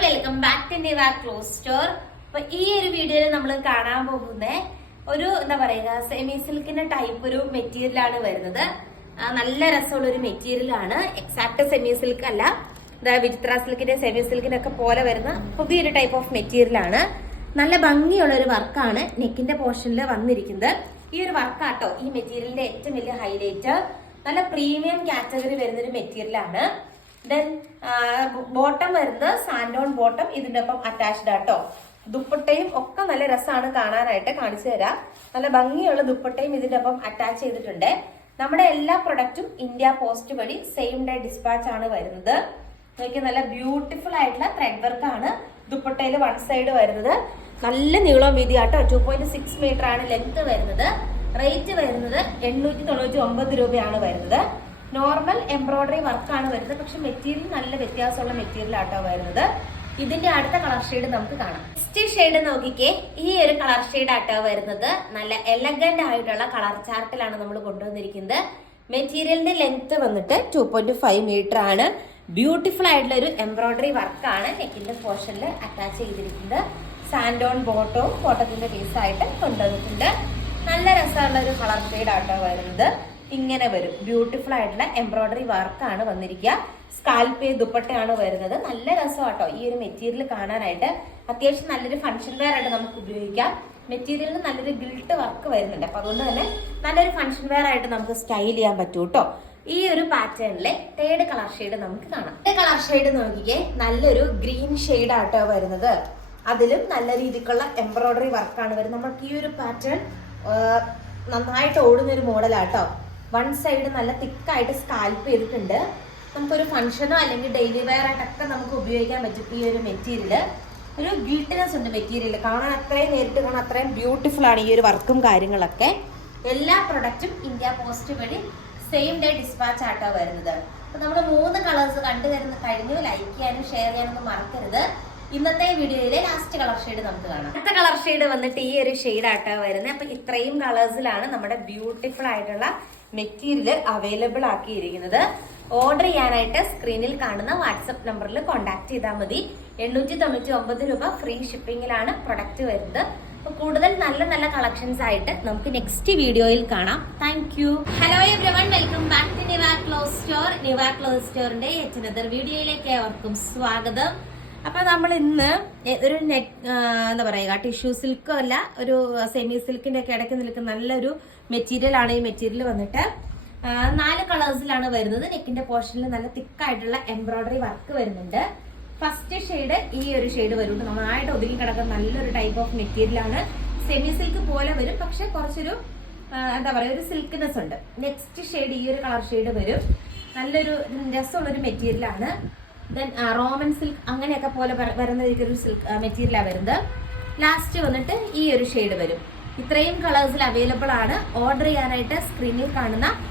Welcome back to Niva clothes store അപ്പൊ ഈ ഒരു വീഡിയോയിൽ നമ്മൾ കാണാൻ പോകുന്ന ഒരു എന്താ പറയുക സെമി സിൽക്കിന്റെ ടൈപ്പ് ഒരു മെറ്റീരിയലാണ് വരുന്നത്. നല്ല രസമുള്ള ഒരു മെറ്റീരിയൽ ആണ്. എക്സാക്ട് സെമി സിൽക്ക് അല്ല വിചിത്ര സിൽക്കിന്റെ സെമി സിൽക്കിന്റെ ഒക്കെ പോലെ വരുന്ന പുതിയൊരു ടൈപ്പ് ഓഫ് മെറ്റീരിയൽ ആണ്. നല്ല ഭംഗിയുള്ള ഒരു വർക്കാണ് നെക്കിന്റെ പോർഷനിൽ വന്നിരിക്കുന്നത്. ഈ ഒരു വർക്കാട്ടോ ഈ മെറ്റീരിയലിന്റെ ഏറ്റവും വലിയ ഹൈലൈറ്റ് നല്ല പ്രീമിയം കാറ്റഗറി വരുന്ന ഒരു മെറ്റീരിയൽ ആണ്. ദെൻ ബോട്ടം വരുന്നത് സാൻഡോൺ ബോട്ടം ഇതിന്റെ ഒപ്പം അറ്റാച്ച്ഡ് ആട്ടോ. ദുപ്പട്ടയും ഒക്കെ നല്ല രസമാണ് കാണാനായിട്ട് കാണിച്ചു തരാം. നല്ല ഭംഗിയുള്ള ദുപ്പട്ടയും ഇതിന്റെ ഒപ്പം അറ്റാച്ച് ചെയ്തിട്ടുണ്ട്. നമ്മുടെ എല്ലാ പ്രൊഡക്റ്റും ഇന്ത്യ പോസ്റ്റ് വഴി സെയിം ഡേ ഡിസ്പാച്ച് ആണ് വരുന്നത്. നോക്കി നല്ല ബ്യൂട്ടിഫുൾ ആയിട്ടുള്ള ത്രെഡ് വർക്ക് ആണ് ദുപ്പട്ടയിൽ വൺ സൈഡ് വരുന്നത്. നല്ല നീളം വീതി ആട്ടോ ടു പോയിന്റ് സിക്സ് മീറ്റർ ആണ് ലെങ്ത് വരുന്നത്. റേറ്റ് വരുന്നത് എണ്ണൂറ്റി തൊണ്ണൂറ്റി ഒമ്പത് രൂപയാണ് വരുന്നത്. നോർമൽ എംബ്രോയ്ഡറി വർക്കാണ് വരുന്നത്. പക്ഷെ മെറ്റീരിയൽ നല്ല വ്യത്യാസമുള്ള മെറ്റീരിയൽ ആട്ടോ വരുന്നത്. ഇതിന്റെ അടുത്ത കളർ ഷെയ്ഡ് നമുക്ക് കാണാം. നെക്സ്റ്റ് ഷെയ്ഡ് നോക്കിക്കേ. ഈ ഒരു കളർ ഷെയ്ഡ് ആട്ടോ വരുന്നത്. നല്ല എലഗന്റ് ആയിട്ടുള്ള കളർ ചാർട്ടിലാണ് നമ്മൾ കൊണ്ടുവന്നിരിക്കുന്നത്. മെറ്റീരിയലിന്റെ ലെങ്ത് വന്നിട്ട് ടു പോയിന്റ് ഫൈവ് മീറ്റർ ആണ്. ബ്യൂട്ടിഫുൾ ആയിട്ടുള്ള ഒരു എംബ്രോയിഡറി വർക്കാണ് നെക്കിന്റെ പോർഷനിൽ അറ്റാച്ച് ചെയ്തിരിക്കുന്നത്. സാൻഡോൺ ബോട്ടവും ബോട്ടത്തിന്റെ പീസായിട്ട് കൊണ്ടുവന്നിട്ടുണ്ട്. നല്ല രസമുള്ള ഒരു കളർ ഷെയ്ഡ് ആട്ടോ വരുന്നത്. ഇങ്ങനെ വരും. ബ്യൂട്ടിഫുൾ ആയിട്ടുള്ള എംബ്രോയിഡറി വർക്കാണ് വന്നിരിക്കുക. സ്കാൽപേ ദുപ്പട്ടയാണ് വരുന്നത്. നല്ല രസമാട്ടോ ഈ ഒരു മെറ്റീരിയൽ കാണാനായിട്ട്. അത്യാവശ്യം നല്ലൊരു ഫംഗ്ഷൻ വെയർ ആയിട്ട് നമുക്ക് ഉപയോഗിക്കാം. മെറ്റീരിയലിന് നല്ലൊരു ഗിൽട്ട് വർക്ക് വരുന്നുണ്ട്. അപ്പൊ അതുകൊണ്ട് തന്നെ നല്ലൊരു ഫംഗ്ഷൻ വെയർ ആയിട്ട് നമുക്ക് സ്റ്റൈൽ ചെയ്യാൻ പറ്റും കേട്ടോ ഈ ഒരു പാറ്റേണിലെ തേർഡ് കളർ ഷെയ്ഡ് നമുക്ക് കാണാം. കളർ ഷെയ്ഡ് നോക്കിക്കേ. നല്ലൊരു ഗ്രീൻ ഷെയ്ഡ് ആട്ടോ വരുന്നത്. അതിലും നല്ല രീതിക്കുള്ള എംബ്രോയ്ഡറി വർക്കാണ് വരുന്നത്. നമുക്ക് ഈ ഒരു പാറ്റേൺ നന്നായിട്ട് ഓടുന്ന ഒരു മോഡലാട്ടോ വൺ സൈഡ് നല്ല തിക്കായിട്ട് സ്കാൽപ്പ് ചെയ്തിട്ടുണ്ട്. നമുക്കൊരു ഫംഗ്ഷനോ അല്ലെങ്കിൽ ഡെയിലി വെയർ ആയിട്ടൊക്കെ നമുക്ക് ഉപയോഗിക്കാൻ പറ്റും ഈ ഒരു മെറ്റീരിയൽ ഒരു ഗിൽട്ടിനെസ് ഉണ്ട് മെറ്റീരിയൽ കാണാൻ അത്രയും നേരിട്ട് കാണാൻ അത്രയും ബ്യൂട്ടിഫുൾ ആണ് ഈ ഒരു വർക്കും കാര്യങ്ങളൊക്കെ. എല്ലാ പ്രൊഡക്റ്റും ഇന്ത്യ പോസ്റ്റ് വഴി സെയിം ഡേ ഡിസ്പാച്ച് ആട്ടോ വരുന്നത്. അപ്പൊ നമ്മൾ മൂന്ന് കളേഴ്സ് കണ്ടു തരുന്ന കഴിഞ്ഞു ലൈക്ക് ചെയ്യാനും ഷെയർ ചെയ്യാനൊന്നും മറക്കരുത്. ഇന്നത്തെ വീഡിയോയിലെ ലാസ്റ്റ് കളർ ഷെയ്ഡ് നമുക്ക് കാണാം. അടുത്ത കളർ ഷെയ്ഡ് വന്നിട്ട് ഈ ഒരു ഷെയ്ഡ് ആട്ടാ വരുന്നത് അപ്പൊ ഇത്രയും കളേഴ്സിലാണ് നമ്മുടെ ബ്യൂട്ടിഫുൾ ആയിട്ടുള്ള മെറ്റീരിയൽ അവൈലബിൾ ആക്കിയിരിക്കുന്നത്. ഓർഡർ ചെയ്യാനായിട്ട് സ്ക്രീനിൽ കാണുന്ന വാട്സപ്പ് നമ്പറിൽ കോൺടാക്ട് ചെയ്താൽ മതി. എണ്ണൂറ്റി തൊണ്ണൂറ്റി ഒമ്പത് രൂപ ഫ്രീ ഷിപ്പിങ്ങിലാണ് പ്രൊഡക്റ്റ് വരുന്നത്. അപ്പൊ കൂടുതൽ നല്ല നല്ല കളക്ഷൻസ് ആയിട്ട് നമുക്ക് നെക്സ്റ്റ് വീഡിയോയിൽ കാണാം. Thank you hello everyone welcome back to Niva clothes store Niva clothes സ്റ്റോറിന്റെ എച്ചനദർ വീഡിയോയിലേക്ക് ഏവർക്കും സ്വാഗതം. അപ്പൊ നമ്മൾ ഇന്ന് ഒരു നെറ്റ് എന്താ പറയുക ടിഷ്യൂ സിൽക്കോ അല്ല ഒരു സെമി സിൽക്കിന്റെ ഒക്കെ ഇടയ്ക്ക് നിൽക്കുന്ന നല്ലൊരു മെറ്റീരിയൽ ആണ് ഈ മെറ്റീരിയൽ വന്നിട്ട്. നാല് കളേഴ്സിലാണ് വരുന്നത്. നെക്കിന്റെ പോർഷനിൽ നല്ല തിക്കായിട്ടുള്ള എംബ്രോയ്ഡറി വർക്ക് വരുന്നുണ്ട്. ഫസ്റ്റ് ഷെയ്ഡ് ഈ ഒരു ഷെയ്ഡ് വരും നന്നായിട്ട് ഒതുങ്ങി കിടക്കുന്ന നല്ലൊരു ടൈപ്പ് ഓഫ് മെറ്റീരിയൽ ആണ്. സെമി സിൽക്ക് പോലെ വരും പക്ഷെ കുറച്ചൊരു എന്താ പറയുക ഒരു സിൽക്കിനെസ് ഉണ്ട്. നെക്സ്റ്റ് ഷെയ്ഡ് ഈ ഒരു കളർ ഷെയ്ഡ് വരും. നല്ലൊരു രസമുള്ളൊരു മെറ്റീരിയൽ ആണ്. ദെൻ റോമൻ സിൽക്ക് അങ്ങനെയൊക്കെ പോലെ വര- വരുന്ന ഒരു സിൽക്ക് മെറ്റീരിയലാണ് വരുന്നത്. ലാസ്റ്റ് വന്നിട്ട് ഈ ഒരു ഷെയ്ഡ് വരും. ഇത്രയും കളേഴ്സിൽ അവൈലബിൾ ആണ്. ഓർഡർ ചെയ്യാനായിട്ട് സ്ക്രീനിൽ കാണുന്ന